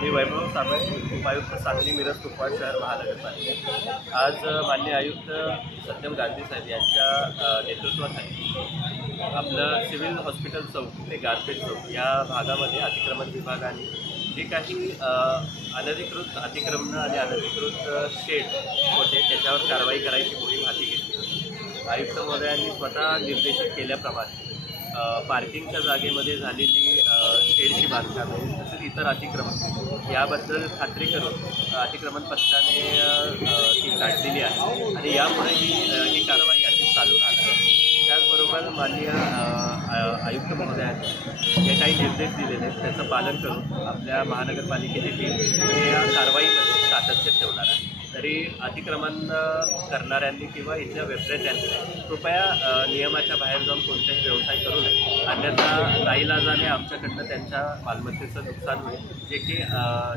मी वैभव साबळे, उपायुक्त सांगली मिरज कुपवाड शहर महानगरपालिका। आज माननीय आयुक्त सत्यम गांधी साहेब यांच्या नेतृत्वाखाली आपलं सिव्हिल हॉस्पिटल चौक ते गारपेट चौक या भागामध्ये अतिक्रमण विभागाने जे काही अनधिकृत अतिक्रमणं आणि अनधिकृत शेड होते त्याच्यावर कारवाई करायची मोहीम हाती घेतली। आयुक्त महोदयांनी स्वतः निर्देशित केल्याप्रमाणे पार्किंगच्या जागेमध्ये झालेली शेडची बांधकामे तसेच इतर अतिक्रमण याबद्दल खात्री करून अतिक्रमण पथकाने ती काढलेली आहे आणि यामुळे ही कारवाई अशीच चालू राहणार आहे। त्याचबरोबर माननीय आयुक्त महोदयांनी जे काही निर्देश दिलेले आहेत त्याचं पालन करून आपल्या महानगरपालिकेची टीम हे या कारवाईमध्ये सातत्य ठेवणार आहे। तरी अतिक्रमण करणाऱ्यांनी किंवा इथल्या व्यापाऱ्यांनी कृपया नियमाच्या बाहेर जाऊन कोणताही व्यवसाय करू नये, अन्यथा नाईलाजाने आमच्याकडनं त्यांच्या मालमत्तेचं नुकसान होईल, जे की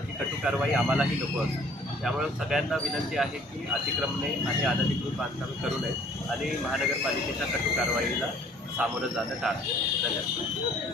ही कटू कारवाई आम्हालाही नको असते। त्यामुळे सगळ्यांना विनंती आहे की अतिक्रमणे आणि अनधिकृत बांधकामे करू नये आणि महानगरपालिकेच्या कटू कारवाईला सामोरं जाणं टाळावं। धन्यवाद।